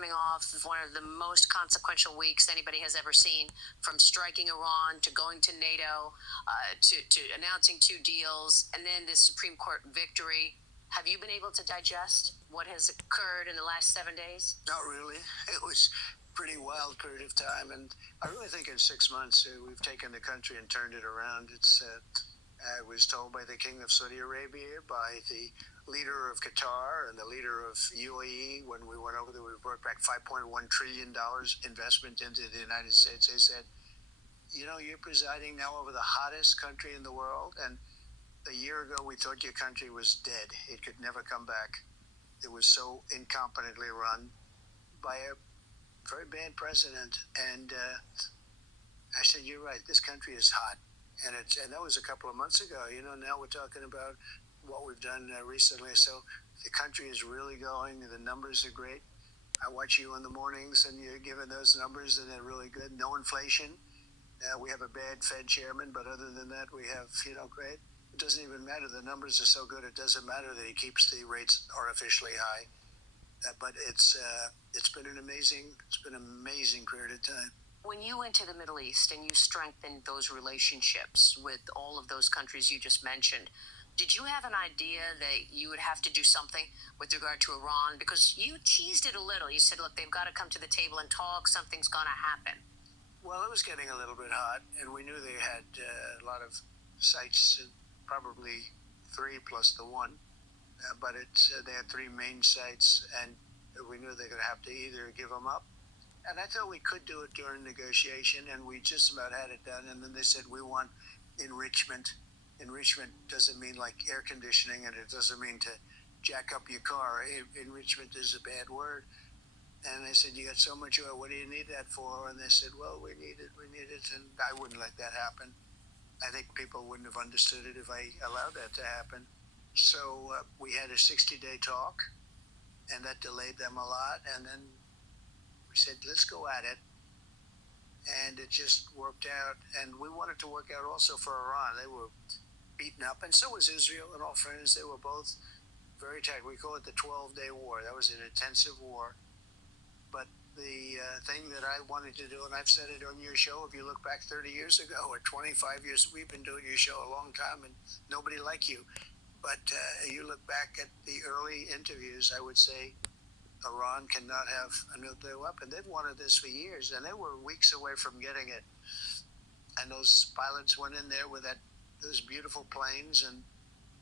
coming off of one of the most consequential weeks anybody has ever seen, from striking Iran to going to NATO, to announcing two deals, and then this Supreme Court victory. Have you been able to digest what has occurred in the last 7 days? Not really. It was a pretty wild period of time, and I really think in 6 months we've taken the country and turned it around. I was told by the King of Saudi Arabia, by the leader of Qatar, and the leader of UAE when we went over there, we brought back $5.1 trillion investment into the United States. They said, you're presiding now over the hottest country in the world, and a year ago we thought your country was dead. It could never come back. It was so incompetently run by a very bad president. And I said, you're right, this country is hot. And that was a couple of months ago. Now we're talking about what we've done recently. So the country is really going. The numbers are great. I watch you in the mornings, and you're giving those numbers, and they're really good. No inflation. We have a bad Fed chairman, but other than that, we have, great. It doesn't even matter. The numbers are so good. It doesn't matter that he keeps the rates artificially high. But it's been an amazing period of time. When you went to the Middle East and you strengthened those relationships with all of those countries you just mentioned, did you have an idea that you would have to do something with regard to Iran? Because you teased it a little. You said, look, they've got to come to the table and talk. Something's going to happen. Well, it was getting a little bit hot, and we knew they had a lot of sites, probably 3 plus the 1. But they had 3 main sites, and we knew they were going to have to either give them up. And I thought we could do it during negotiation, and we just about had it done. And then they said, we want enrichment. Enrichment doesn't mean like air conditioning, and it doesn't mean to jack up your car. Enrichment is a bad word. And I said, you got so much oil, what do you need that for? And they said, well, we need it. And I wouldn't let that happen. I think people wouldn't have understood it if I allowed that to happen. So we had a 60-day talk, and that delayed them a lot. And then we said, let's go at it. And it just worked out. And we wanted to work out also for Iran. They were beaten up, and so was Israel. In all fairness, they were both very tight. We call it the 12-day war. That was an intensive war. But the thing that I wanted to do, and I've said it on your show, if you look back 30 years ago or 25 years, we've been doing your show a long time, and nobody like you. But you look back at the early interviews, I would say Iran cannot have a nuclear weapon. They've wanted this for years, and they were weeks away from getting it. And those pilots went in there with those beautiful planes and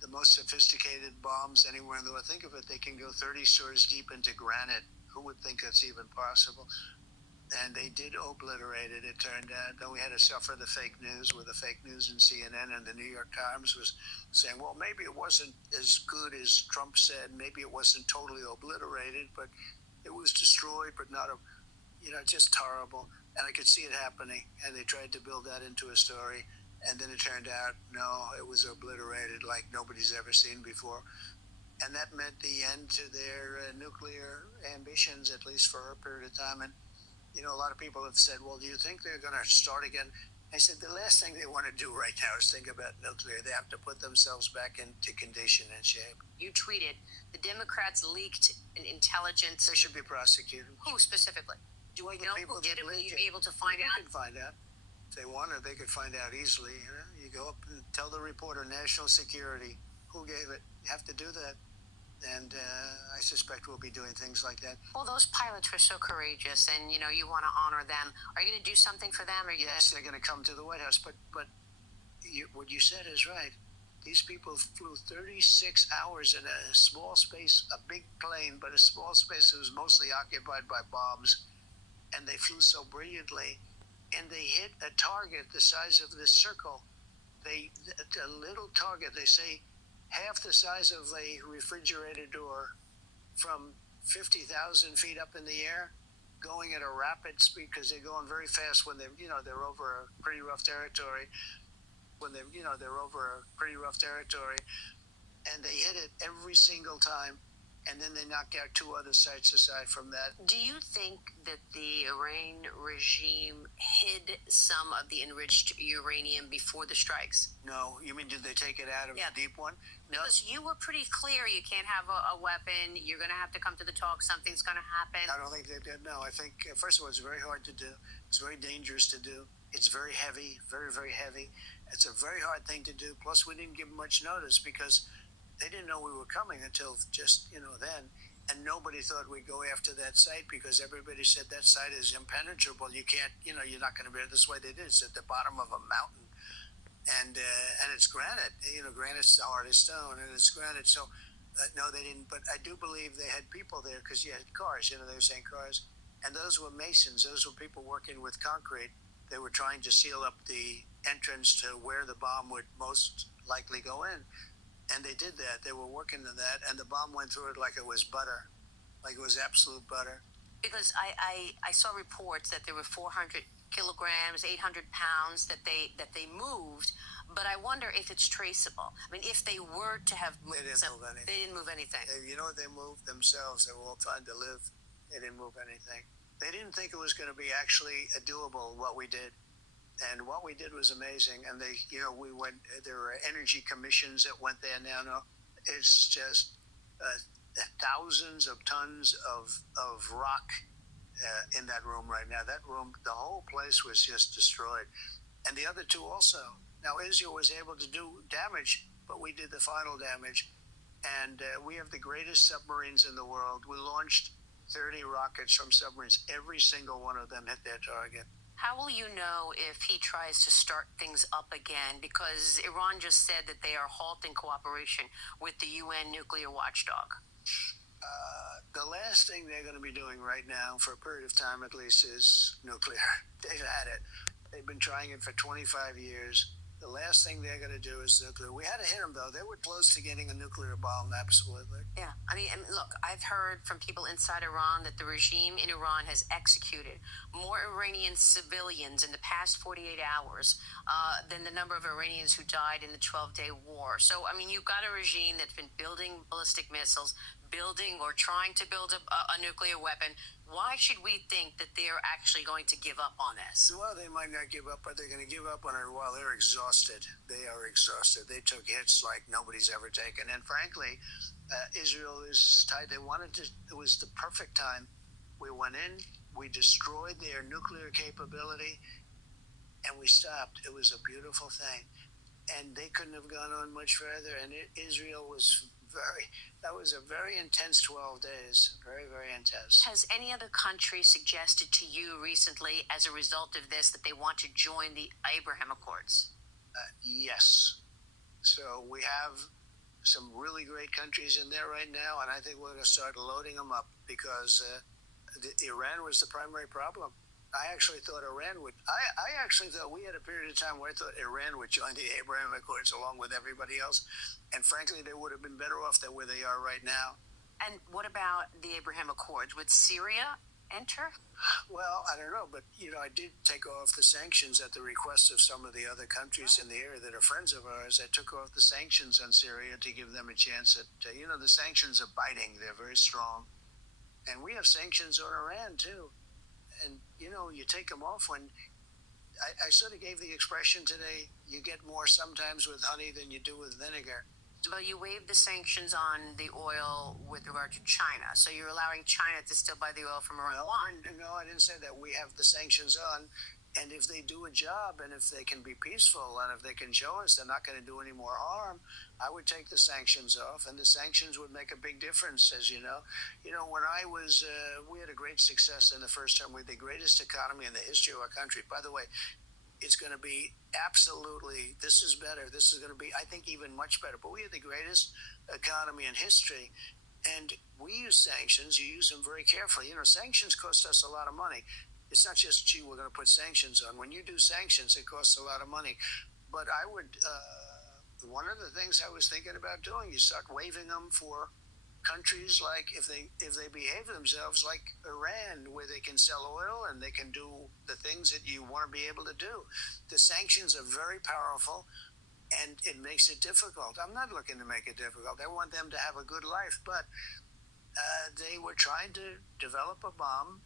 the most sophisticated bombs anywhere in the world. Think of it, they can go 30 stories deep into granite. Who would think that's even possible? And they did obliterate it, it turned out. Then we had to suffer the fake news, with the fake news in CNN, and the New York Times was saying, well, maybe it wasn't as good as Trump said. Maybe it wasn't totally obliterated, but it was destroyed, but not just horrible. And I could see it happening. And they tried to build that into a story. And then it turned out, no, it was obliterated like nobody's ever seen before. And that meant the end to their nuclear ambitions, at least for a period of time. And a lot of people have said, well, do you think they're going to start again? I said, the last thing they want to do right now is think about nuclear. They have to put themselves back into condition and shape. You tweeted, the Democrats leaked intelligence. They should be prosecuted. Who specifically? Do we know who did it? Will you be able to find out? They can find out. If they wanted, they could find out easily. You go up and tell the reporter, national security, who gave it. You have to do that. And I suspect we'll be doing things like that. Well, those pilots were so courageous, and you want to honor them. Are you going to do something for them? Yes, they're going to come to the White House. But what you said is right. These people flew 36 hours in a small space, a big plane, but a small space that was mostly occupied by bombs. And they flew so brilliantly, and they hit a target the size of this circle. A little target, they say, half the size of a refrigerator door, from 50,000 feet up in the air, going at a rapid speed, because they're going very fast when they're over a pretty rough territory. They're over a pretty rough territory, and they hit it every single time. and then they knocked out two other sites aside from that. Do you think that the Iran regime hid some of the enriched uranium before the strikes? No, you mean did they take it out of the deep one? No. Because you were pretty clear you can't have a weapon, you're going to have to come to the talk, something's going to happen. I don't think they did. No, I think, first of all, it's very hard to do. It's very dangerous to do. It's very heavy, very, very heavy. It's a very hard thing to do. Plus, we didn't give them much notice because they didn't know we were coming until just, then. And nobody thought we'd go after that site because everybody said that site is impenetrable. You can't, you're not going to be able. This way they did. It's at the bottom of a mountain. And it's granite. Granite's the hardest stone, and it's granite. So, no, they didn't. But I do believe they had people there because you had cars. They were saying cars. And those were masons. Those were people working with concrete. They were trying to seal up the entrance to where the bomb would most likely go in. And they did that. They were working on that, and the bomb went through it like it was butter, like it was absolute butter. Because I saw reports that there were 400 kilograms, 800 pounds that they moved, but I wonder if it's traceable. I mean, if they were to have moved, they didn't move anything. You know what? They moved themselves. They were all trying to live. They didn't move anything. They didn't think it was going to be actually doable what we did. And what we did was amazing. And we went. There were energy commissions that went there now. No, it's just thousands of tons of rock in that room right now. That room, the whole place was just destroyed. And the other two also. Now Israel was able to do damage, but we did the final damage. And we have the greatest submarines in the world. We launched 30 rockets from submarines. Every single one of them hit their target. How will you know if he tries to start things up again? Because Iran just said that they are halting cooperation with the UN nuclear watchdog. The last thing they're going to be doing right now, for a period of time at least, is nuclear. They've had it. They've been trying it for 25 years. The last thing they're going to do is nuclear. We had to hit them, though. They were close to getting a nuclear bomb, absolutely. Yeah. I mean, look, I've heard from people inside Iran that the regime in Iran has executed more Iranian civilians in the past 48 hours than the number of Iranians who died in the 12-day war. So, I mean, you've got a regime that's been building ballistic missiles, building or trying to build a nuclear weapon. Why should we think that they're actually going to give up on this? Well, they might not give up, but they're going to give up on it while they're exhausted. They are exhausted. They took hits like nobody's ever taken. And frankly, Israel is tied. They wanted to, it was the perfect time. We went in, we destroyed their nuclear capability, and we stopped. It was a beautiful thing. And they couldn't have gone on much further. And Israel was that was a very intense 12 days. Very, very intense. Has any other country suggested to you recently, as a result of this, that they want to join the Abraham Accords? Yes. So we have some really great countries in there right now, and I think we're going to start loading them up because Iran was the primary problem. I actually thought Iran would. I actually thought we had a period of time where I thought Iran would join the Abraham Accords along with everybody else. And frankly, they would have been better off than where they are right now. And what about the Abraham Accords? Would Syria enter? Well, I don't know. But, I did take off the sanctions at the request of some of the other countries in the area that are friends of ours. I took off the sanctions on Syria to give them a chance at, the sanctions are biting. They're very strong. And we have sanctions on Iran, too. And, you take them off when I sort of gave the expression today, you get more sometimes with honey than you do with vinegar. Well, you waived the sanctions on the oil with regard to China. So you're allowing China to still buy the oil from Iran. No, I didn't say that. We have the sanctions on. And if they do a job and if they can be peaceful and if they can show us they're not going to do any more harm, I would take the sanctions off, and the sanctions would make a big difference, as you know. When I was, we had a great success in the first term. We had the greatest economy in the history of our country. By the way, it's going to be absolutely, this is better. This is going to be, I think, even much better. But we had the greatest economy in history. And we use sanctions. You use them very carefully. Sanctions cost us a lot of money. It's not just, gee, we're going to put sanctions on. When you do sanctions, it costs a lot of money. But I would, one of the things I was thinking about doing, you start waiving them for countries like, if they behave themselves like Iran, where they can sell oil and they can do the things that you want to be able to do. The sanctions are very powerful, and it makes it difficult. I'm not looking to make it difficult. I want them to have a good life, but they were trying to develop a bomb,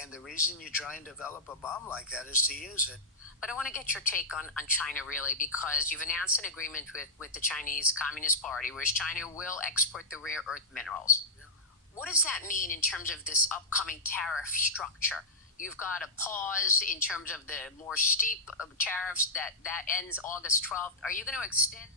and the reason you try and develop a bomb like that is to use it. But I want to get your take on China, really, because you've announced an agreement with the Chinese Communist Party, whereas China will export the rare earth minerals. Yeah. What does that mean in terms of this upcoming tariff structure? You've got a pause in terms of the more steep tariffs that ends August 12th. Are you going to extend